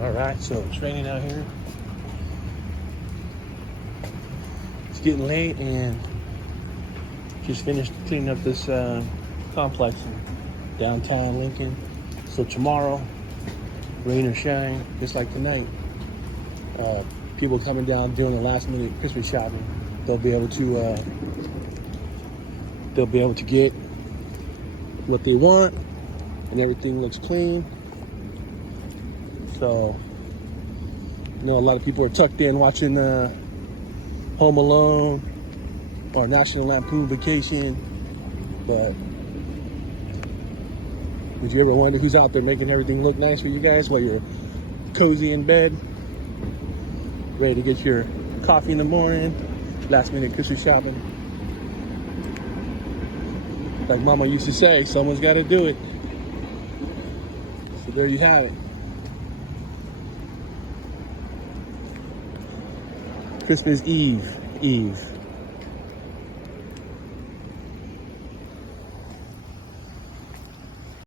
All right, so it's raining out here. It's getting late, and just finished cleaning up this complex in downtown Lincoln. So tomorrow, rain or shine, just like tonight, people coming down doing the last minute Christmas shopping, they'll be able to get what they want, and everything looks clean. So, you know, a lot of people are tucked in watching Home Alone or National Lampoon Vacation. But would you ever wonder who's out there making everything look nice for you guys while you're cozy in bed, ready to get your coffee in the morning, last minute Christmas shopping? Like Mama used to say, someone's got to do it. So there you have it. Christmas Eve.